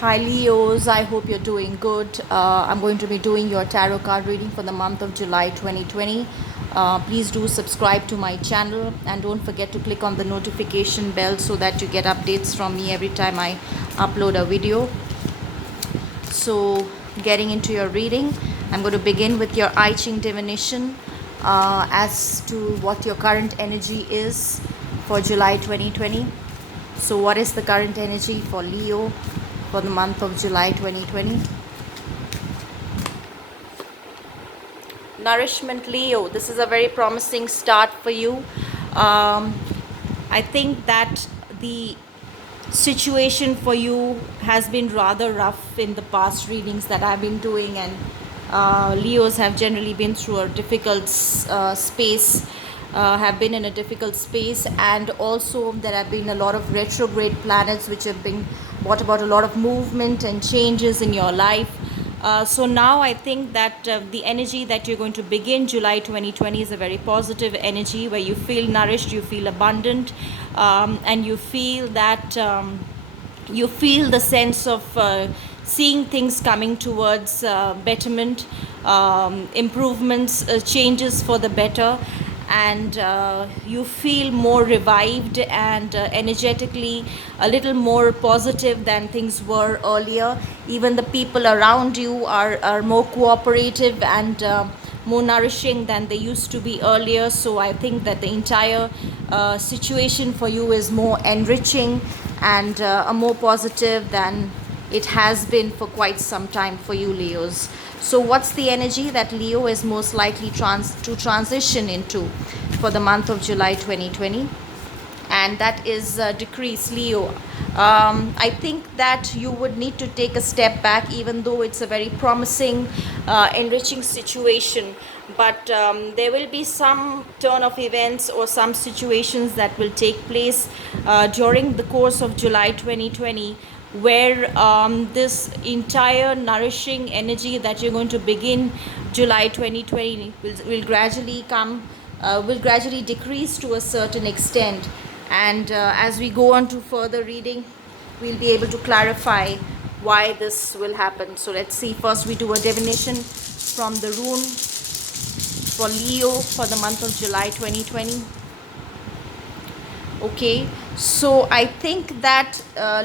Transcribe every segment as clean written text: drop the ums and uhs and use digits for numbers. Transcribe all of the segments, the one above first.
Hi Leos, I hope you're doing good. I'm going to be doing your tarot card reading for the month of July 2020. Please do subscribe to my channel and don't forget to click on the notification bell so that you get updates from me every time I upload a video. So, getting into your reading, I'm going to begin with your I Ching divination as to what your current energy is for July 2020. So, what is the current energy for Leo for the month of July 2020? Nourishment Leo, this is a very promising start for you. I think that the situation for you has been rather rough in the past readings that I've been doing, and Leos have generally been through a difficult space, have been in a difficult space, and also there have been a lot of retrograde planets which have been brought about a lot of movement and changes in your life. So now I think that the energy that you're going to begin July 2020 is a very positive energy where you feel nourished, you feel abundant, and you feel that you feel the sense of seeing things coming towards betterment, improvements, changes for the better, and you feel more revived and energetically a little more positive than things were earlier. Even the people around you are more cooperative and more nourishing than they used to be earlier. So I think that the entire situation for you is more enriching and a more positive than it has been for quite some time for you, Leos. So what's the energy that Leo is most likely to transition into for the month of July 2020? And that is decrease, Leo. I think that you would need to take a step back, even though it's a very promising, enriching situation. But there will be some turn of events or some situations that will take place during the course of July 2020, where this entire nourishing energy that you're going to begin July 2020 will gradually will gradually decrease to a certain extent. And as we go on to further reading, we'll be able to clarify why this will happen. So let's see. First, we do a divination from the rune for Leo for the month of July 2020. Okay, so I think that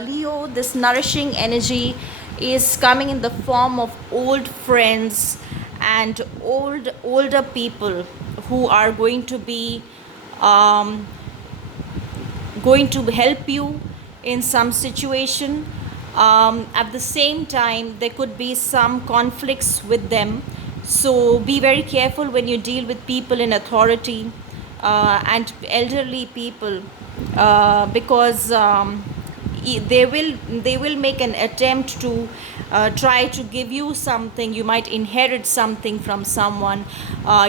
Leo, this nourishing energy is coming in the form of old friends and older people who are going to be um, going to help you in some situation. At the same time, there could be some conflicts with them. So be very careful when you deal with people in authority and elderly people, because they will make an attempt to try to give you something. You might inherit something from someone.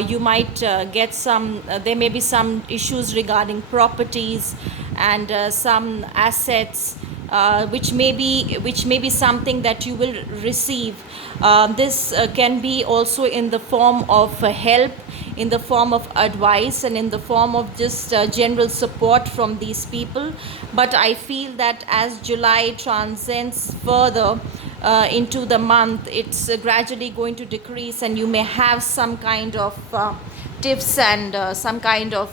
You might get some. There may be some issues regarding properties and some assets, which may be something that you will receive. This can be also in the form of help, in the form of advice, and in the form of just general support from these people. But I feel that as July transcends further into the month, it's gradually going to decrease, and you may have some kind of tips and some kind of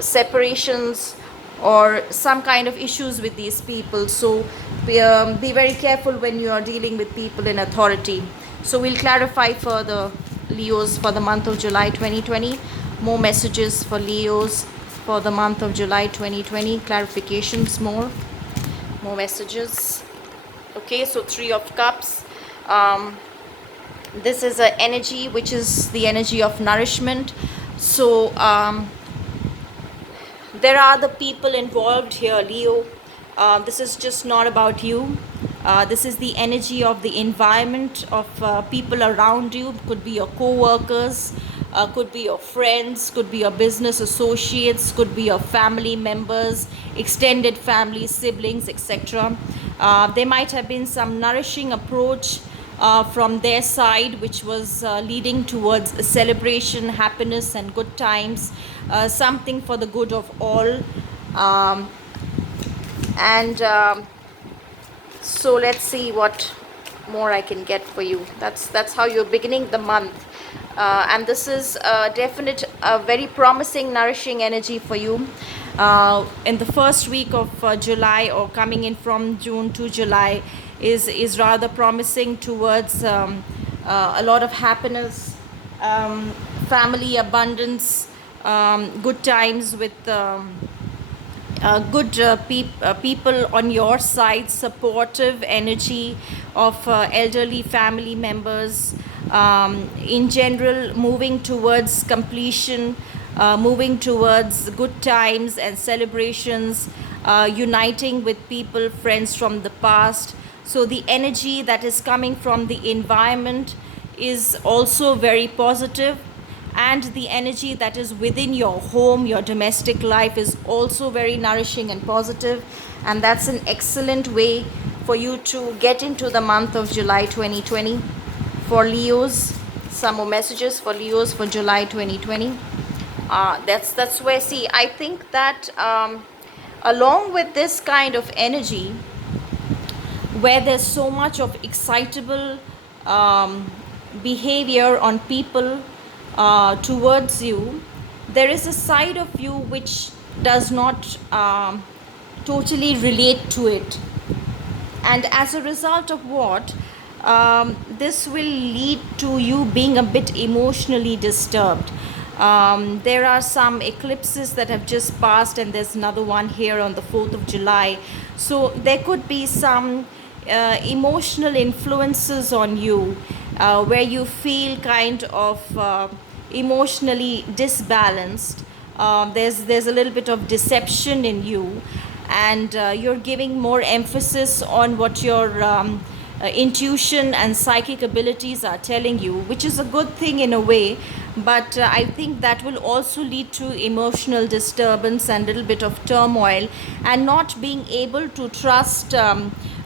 separations or some kind of issues with these people. So be very careful when you are dealing with people in authority. So we'll clarify further, Leos, for the month of July 2020. More messages for Leos for the month of July 2020. Clarifications, more messages. Okay, so Three of Cups. This is an energy which is the energy of nourishment. So there are the people involved here, Leo. This is just not about you. This is the energy of the environment of people around you. Could be your co-workers, could be your friends, could be your business associates, could be your family members, extended family, siblings, etc. There might have been some nourishing approach from their side, which was leading towards a celebration, happiness, and good times, something for the good of all. And So let's see what more I can get for you. That's how you're beginning the month, and this is a definite, a very promising, nourishing energy for you. In the first week of July, or coming in from June to July, is rather promising towards a lot of happiness, family abundance, good times with. Good people on your side, supportive energy of elderly family members, in general, moving towards completion, moving towards good times and celebrations, uniting with people, friends from the past. So, the energy that is coming from the environment is also very positive, and the energy that is within your home, your domestic life, is also very nourishing and positive, and that's an excellent way for you to get into the month of July 2020. For Leos, some more messages for Leos for July 2020. That's where, see, I think that along with this kind of energy, where there's so much of excitable behavior on people towards you, there is a side of you which does not totally relate to it. And as a result of what, this will lead to you being a bit emotionally disturbed. There are some eclipses that have just passed, and there's another one here on the 4th of July. So there could be some emotional influences on you, where you feel kind of emotionally disbalanced. There's a little bit of deception in you, and you're giving more emphasis on what your intuition and psychic abilities are telling you, which is a good thing in a way. But I think that will also lead to emotional disturbance and a little bit of turmoil, and not being able to trust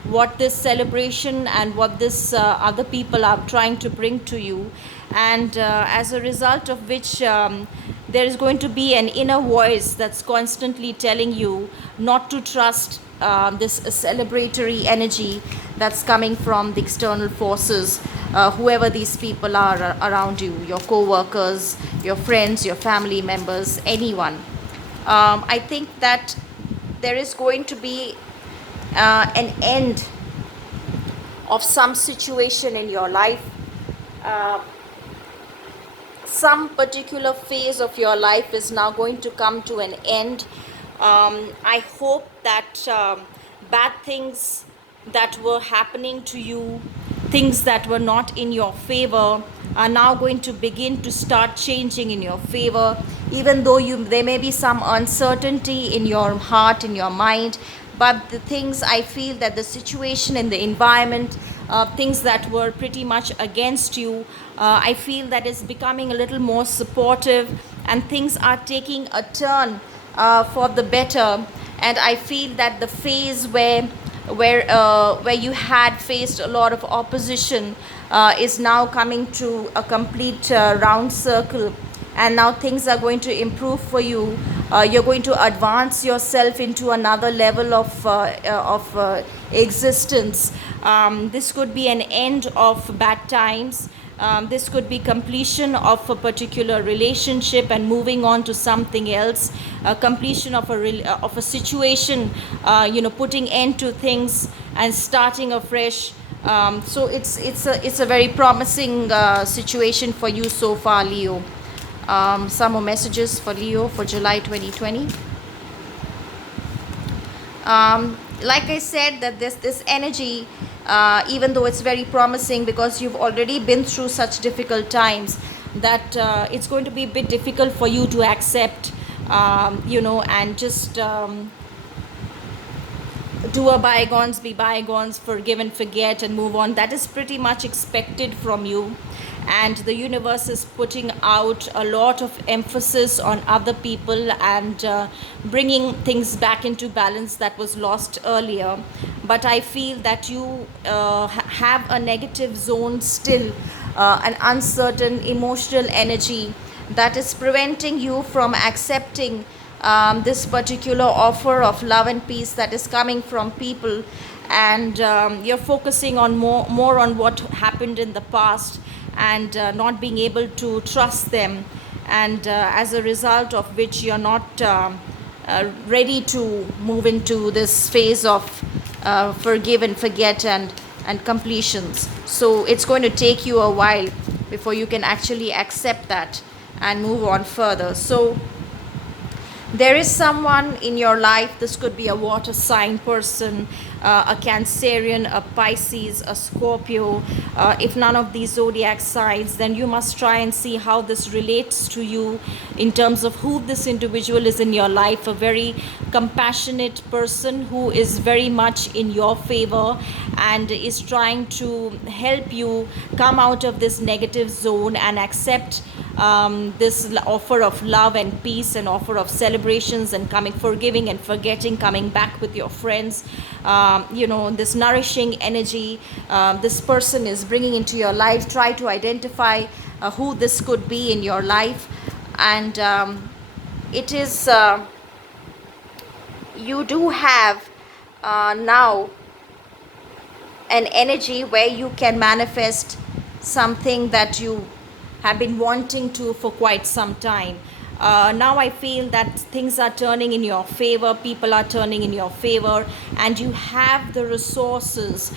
what this celebration and what this other people are trying to bring to you. And as a result of which, there is going to be an inner voice that's constantly telling you not to trust this celebratory energy that's coming from the external forces, whoever these people are around you, your co-workers, your friends, your family members, anyone. I think that there is going to be an end of some situation in your life. Some particular phase of your life is now going to come to an end. I hope that bad things that were happening to you, things that were not in your favor, are now going to begin to start changing in your favor, even though there may be some uncertainty in your heart, in your mind. But the things, I feel that the situation in the environment, things that were pretty much against you, I feel that is becoming a little more supportive, and things are taking a turn for the better. And I feel that the phase where you had faced a lot of opposition is now coming to a complete round circle, and now things are going to improve for you. You're going to advance yourself into another level of existence. This could be an end of bad times. This could be completion of a particular relationship and moving on to something else. Completion of a situation. Putting end to things and starting afresh. So it's a very promising situation for you so far, Leo. Some more messages for Leo for July 2020. Like I said, that this energy, even though it's very promising, because you've already been through such difficult times, that it's going to be a bit difficult for you to accept, and just do a bygones be bygones, forgive and forget and move on. That is pretty much expected from you, and the universe is putting out a lot of emphasis on other people and bringing things back into balance that was lost earlier. But I feel that you have a negative zone still, an uncertain emotional energy that is preventing you from accepting this particular offer of love and peace that is coming from people. and you're focusing on more on what happened in the past, and not being able to trust them, and as a result of which you're not ready to move into this phase of forgive and forget and completions. So it's going to take you a while before you can actually accept that and move on further. So there is someone in your life. This could be a water sign person, a Cancerian, a Pisces, a Scorpio. If none of these zodiac signs, then you must try and see how this relates to you in terms of who this individual is in your life. A very compassionate person who is very much in your favor and is trying to help you come out of this negative zone and accept this offer of love and peace, and offer of celebrations and coming, forgiving and forgetting, coming back with your friends. This nourishing energy this person is bringing into your life. Try to identify who this could be in your life, and it is you do have now an energy where you can manifest something that you have been wanting to for quite some time. Now I feel that things are turning in your favor, people are turning in your favor, and you have the resources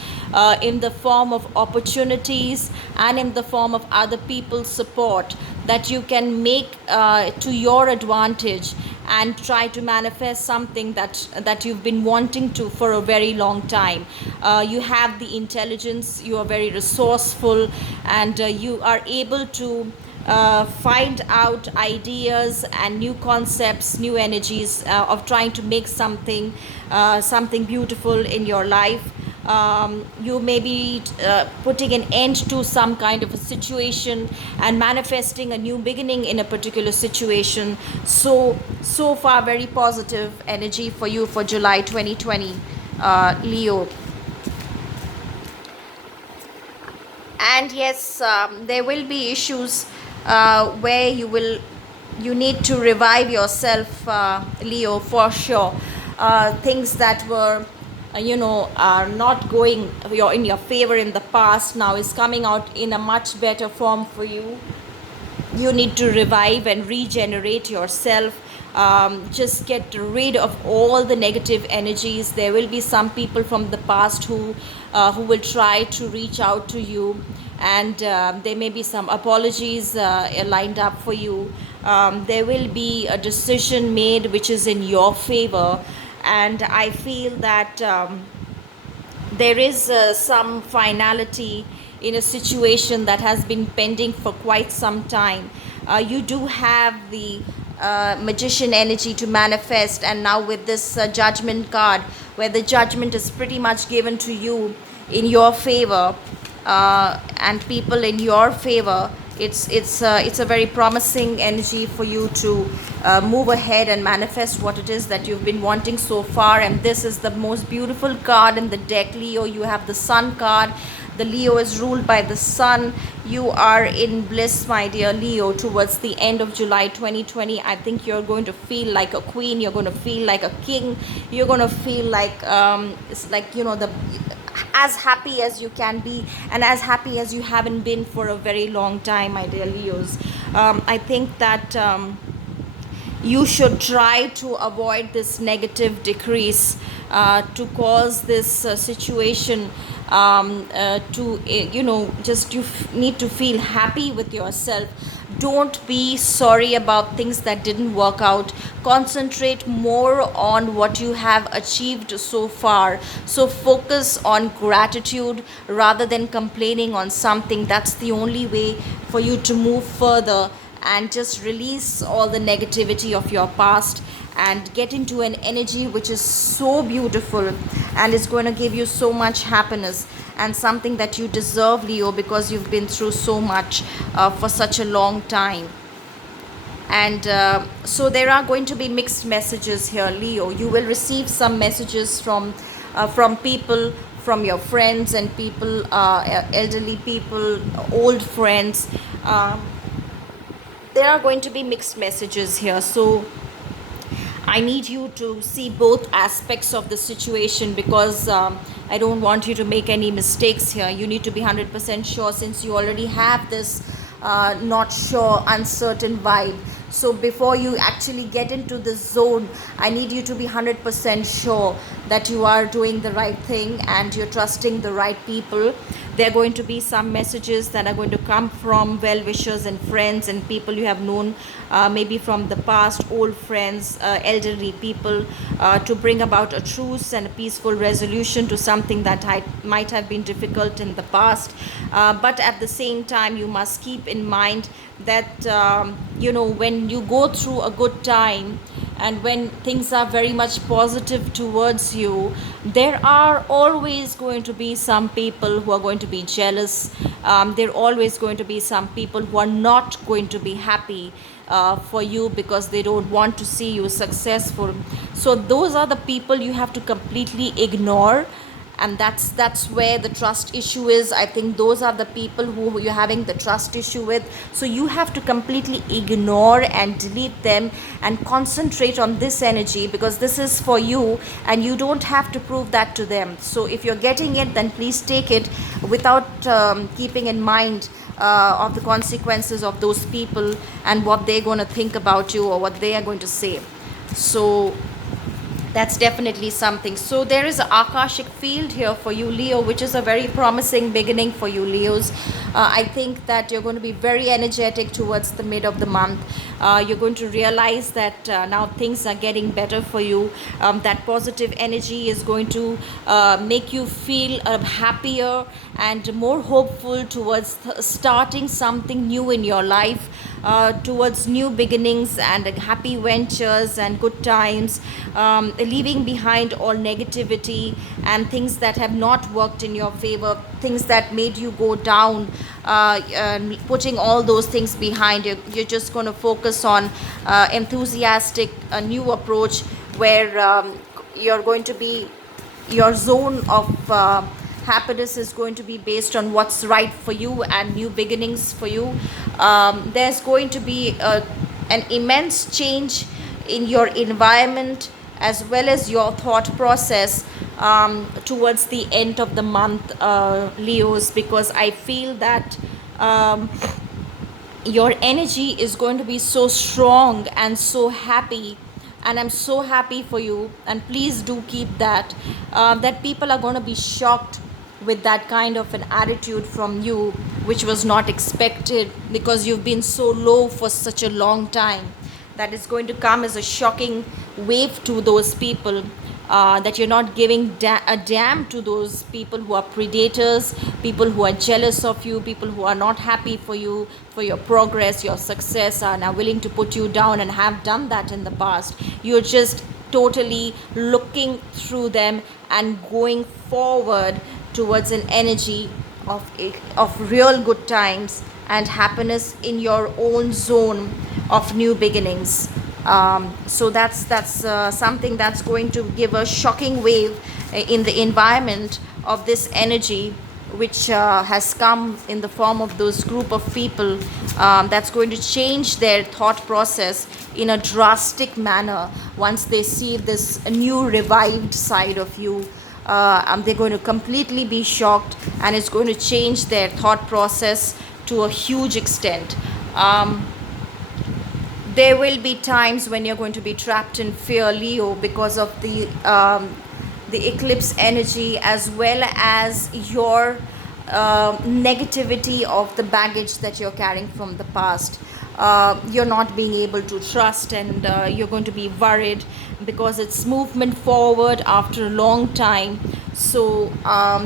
in the form of opportunities and in the form of other people's support that you can make to your advantage, and try to manifest something that you've been wanting to for a very long time. You have the intelligence, you are very resourceful, and you are able to find out ideas and new concepts, new energies of trying to make something beautiful in your life. You may be putting an end to some kind of a situation and manifesting a new beginning in a particular situation. So far, very positive energy for you for July 2020, Leo. And yes, there will be issues where you need to revive yourself, Leo, for sure. Things that were are not going in your favor in the past now is coming out in a much better form for you. You need to revive and regenerate yourself. Just get rid of all the negative energies. There will be some people from the past who will try to reach out to you, and there may be some apologies lined up for you. There will be a decision made which is in your favor, and I feel that there is some finality in a situation that has been pending for quite some time. You do have the magician energy to manifest, and now with this judgment card, where the judgment is pretty much given to you in your favor, and people in your favor, it's a very promising energy for you to move ahead and manifest what it is that you've been wanting so far. And this is the most beautiful card in the deck, Leo. You have the Sun card. The Leo is ruled by the Sun. You are in bliss, my dear Leo, towards the end of July 2020. I think you're going to feel like a queen. You're going to feel like a king. You're going to feel like it's like the as happy as you can be, and as happy as you haven't been for a very long time, my dear Leos. I think that you should try to avoid this negative decrease to cause this situation to just you need to feel happy with yourself. Don't be sorry about things that didn't work out. Concentrate more on what you have achieved so far. So focus on gratitude rather than complaining on something. That's the only way for you to move further, and just release all the negativity of your past and get into an energy which is so beautiful and is going to give you so much happiness, and something that you deserve, Leo, because you've been through so much for such a long time. And so there are going to be mixed messages here, Leo. You will receive some messages from people, from your friends and people, elderly people, old friends. There are going to be mixed messages here. So I need you to see both aspects of the situation, because I don't want you to make any mistakes here. You need to be 100% sure, since you already have this not sure, uncertain vibe. So before you actually get into this zone, I need you to be 100% sure that you are doing the right thing and you're trusting the right people. There are going to be some messages that are going to come from well wishers and friends and people you have known, maybe from the past, old friends, elderly people, to bring about a truce and a peaceful resolution to something that might have been difficult in the past. But at the same time, you must keep in mind that, when you go through a good time and when things are very much positive towards you, there are always going to be some people who are going to be jealous. There are always going to be some people who are not going to be happy for you because they don't want to see you successful. So those are the people you have to completely ignore, and that's where the trust issue is. I think those are the people who you're having the trust issue with. So you have to completely ignore and delete them and concentrate on this energy, because this is for you and you don't have to prove that to them. So if you're getting it, then please take it without keeping in mind of the consequences of those people and what they're going to think about you or what they are going to say. So that's definitely something. So there is an akashic field here for you, Leo, which is a very promising beginning for you, Leos. I think that you're going to be very energetic towards the mid of the month. You're going to realize that now things are getting better for you. That positive energy is going to make you feel happier and more hopeful towards starting something new in your life, towards new beginnings and happy ventures and good times, leaving behind all negativity and things that have not worked in your favor, things that made you go down, putting all those things behind you. You're just going to focus on enthusiastic, a new approach where you're going to be, your zone of happiness is going to be based on what's right for you and new beginnings for you. There's going to be an immense change in your environment as well as your thought process towards the end of the month, Leos, because I feel that your energy is going to be so strong and so happy, and I'm so happy for you, and please do keep that, that people are going to be shocked with that kind of an attitude from you, which was not expected because you've been so low for such a long time. That is going to come as a shocking wave to those people, that you're not giving a damn to those people who are predators, people who are jealous of you, people who are not happy for you, for your progress, your success, are now willing to put you down and have done that in the past. You're just totally looking through them and going forward towards an energy of real good times and happiness in your own zone of new beginnings. So that's something that's going to give a shocking wave in the environment of this energy, which has come in the form of those group of people, that's going to change their thought process in a drastic manner once they see this new revived side of you. They're going to completely be shocked, and it's going to change their thought process to a huge extent. There will be times when you're going to be trapped in fear, Leo, because of the eclipse energy, as well as your negativity of the baggage that you're carrying from the past. You're not being able to trust, and you're going to be worried because it's movement forward after a long time. So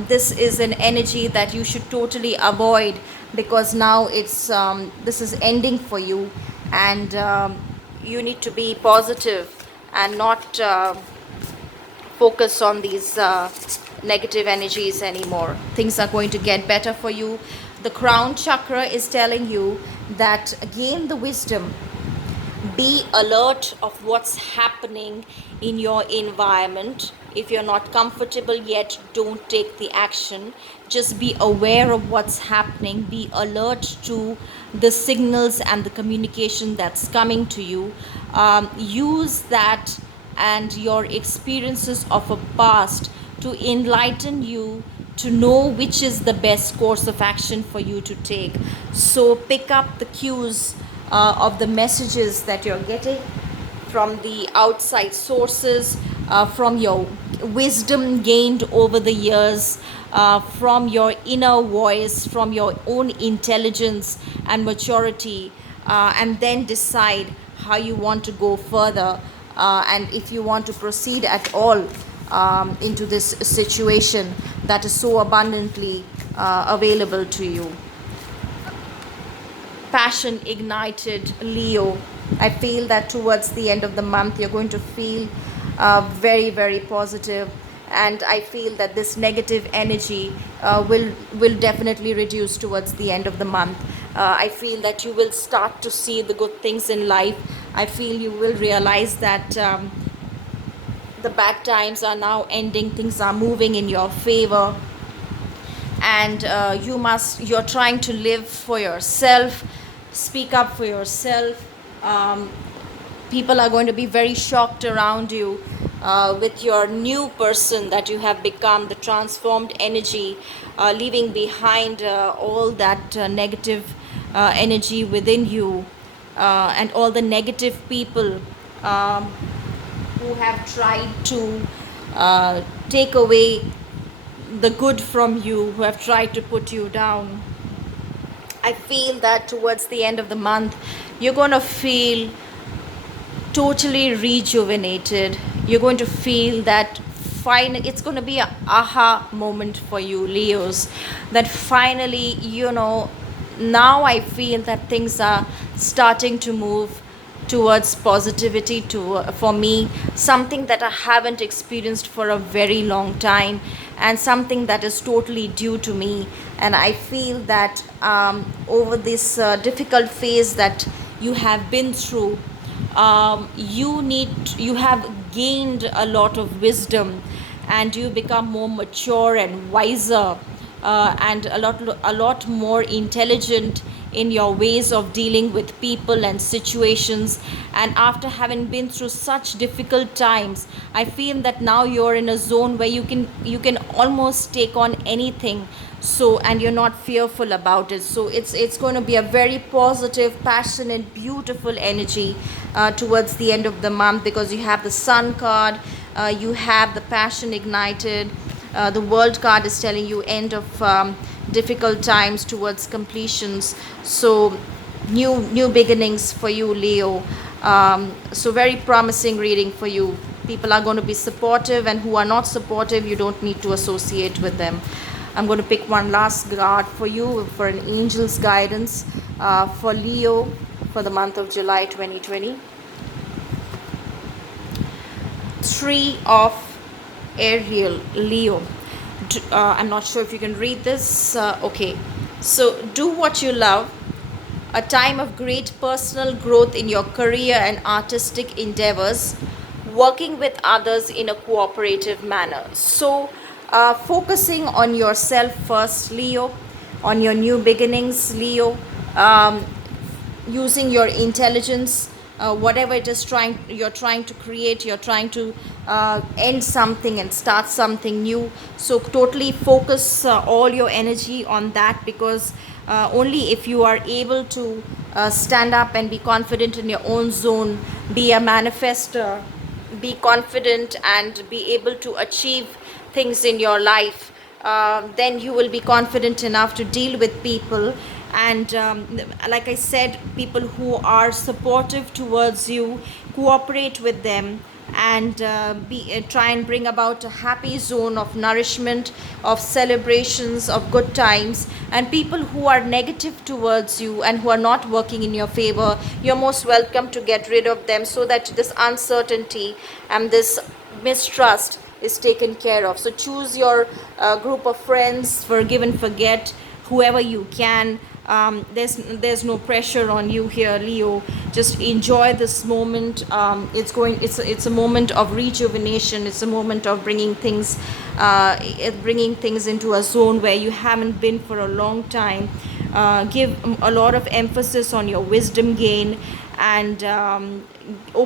this is an energy that you should totally avoid, because now it's this is ending for you, and you need to be positive and not focus on these negative energies anymore. Things are going to get better for you. The crown chakra is telling you that gain the wisdom, be alert of what's happening in your environment. If you're not comfortable yet, don't take the action. Just be aware of what's happening. Be alert to the signals and the communication that's coming to you. Use that and your experiences of a past to enlighten you to know which is the best course of action for you to take. So pick up the cues of the messages that you're getting from the outside sources, from your wisdom gained over the years, from your inner voice, from your own intelligence and maturity, and then decide how you want to go further, and if you want to proceed at all into this situation that is so abundantly available to you. Passion ignited, Leo. I feel that towards the end of the month you're going to feel very, very positive, and I feel that this negative energy will definitely reduce towards the end of the month. I feel that you will start to see the good things in life. I feel you will realize that the bad times are now ending, things are moving in your favor, and you're trying to live for yourself, speak up for yourself. People are going to be very shocked around you with your new person that you have become, the transformed energy, leaving behind all that negative energy within you, and all the negative people who have tried to take away the good from you, who have tried to put you down. I feel that towards the end of the month, you're going to feel totally rejuvenated. You're going to feel that it's going to be an aha moment for you, Leos. That finally, now I feel that things are starting to move towards positivity for me, something that I haven't experienced for a very long time, and something that is totally due to me. And I feel that over this difficult phase that you have been through, you have gained a lot of wisdom, and you become more mature and wiser, and a lot more intelligent in your ways of dealing with people and situations. And after having been through such difficult times, I feel that now you're in a zone where you can almost take on anything, so, and you're not fearful about it. So it's going to be a very positive, passionate, beautiful energy towards the end of the month, because you have the Sun card, you have the passion ignited, the World card is telling you end of difficult times towards completions. So new beginnings for you, Leo. So very promising reading for you. People are going to be supportive, and who are not supportive, you don't need to associate with them. I'm going to pick one last card for you for an angel's guidance for Leo for the month of July 2020. Three of Ariel, Leo. I'm not sure if you can read this. Okay. So, do what you love. A time of great personal growth in your career and artistic endeavors. Working with others in a cooperative manner. So, focusing on yourself first, Leo. On your new beginnings, Leo. Using your intelligence, whatever it is you're trying to create, you're trying to end something and start something new. So totally focus all your energy on that, because only if you are able to stand up and be confident in your own zone, be a manifester, be confident and be able to achieve things in your life, then you will be confident enough to deal with people. And like I said, people who are supportive towards you, cooperate with them, and try and bring about a happy zone of nourishment, of celebrations, of good times. And people who are negative towards you and who are not working in your favor, you're most welcome to get rid of them, so that this uncertainty and this mistrust is taken care of. So choose your group of friends, forgive and forget whoever you can. There's no pressure on you here, Leo. Just enjoy this moment. It's a moment of rejuvenation. It's a moment of bringing things into a zone where you haven't been for a long time. Give a lot of emphasis on your wisdom gain, and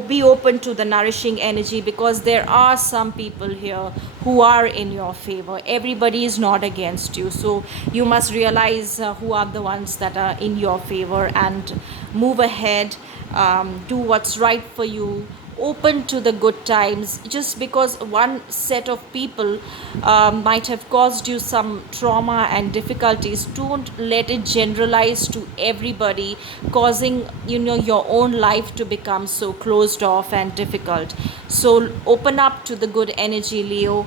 be open to the nourishing energy, because there are some people here who are in your favor. Everybody is not against you, so you must realize who are the ones that are in your favor, and move ahead. Do what's right for you, open to the good times. Just because one set of people might have caused you some trauma and difficulties, don't let it generalize to everybody, causing your own life to become so closed off and difficult. So open up to the good energy, Leo.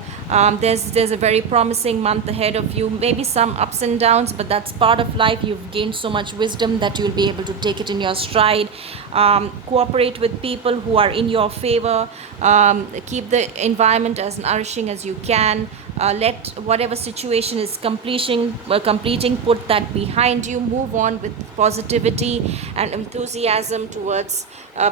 There's a very promising month ahead of you, maybe some ups and downs, but that's part of life. You've gained so much wisdom that you'll be able to take it in your stride. Cooperate with people who are in your favor. Keep the environment as nourishing as you can. Let whatever situation is completing, put that behind you. Move on with positivity and enthusiasm towards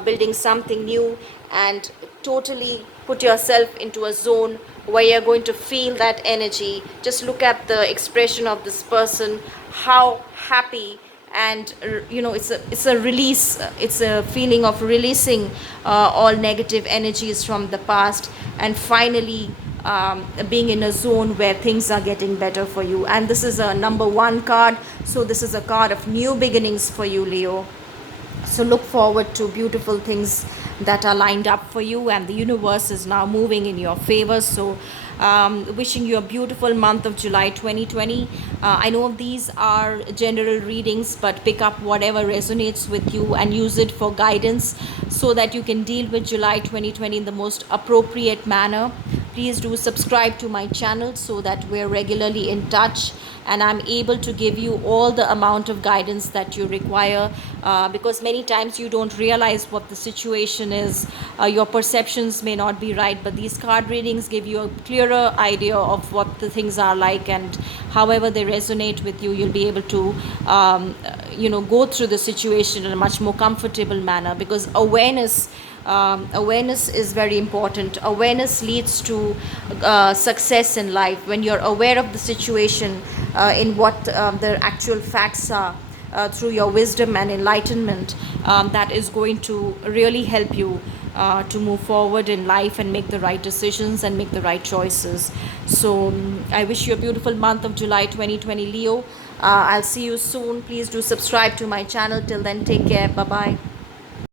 building something new, and totally put yourself into a zone where you're going to feel that energy. Just look at the expression of this person, how happy, and it's a release. It's a feeling of releasing all negative energies from the past, and finally being in a zone where things are getting better for you. And this is a number one card, so this is a card of new beginnings for you, Leo. So look forward to beautiful things that are lined up for you, and the universe is now moving in your favor. So wishing you a beautiful month of July 2020. I know these are general readings, but pick up whatever resonates with you and use it for guidance, so that you can deal with July 2020 in the most appropriate manner. Please do subscribe to my channel so that we're regularly in touch, and I'm able to give you all the amount of guidance that you require, because many times you don't realize what the situation is. Your perceptions may not be right, but these card readings give you a clearer idea of what the things are like, and however they resonate with you, you'll be able to go through the situation in a much more comfortable manner, because awareness is very important. Awareness leads to success in life. When you're aware of the situation, in what the actual facts are, through your wisdom and enlightenment, that is going to really help you to move forward in life and make the right decisions and make the right choices. So I wish you a beautiful month of July 2020, Leo. I'll see you soon. Please do subscribe to my channel. Till then, take care. Bye bye.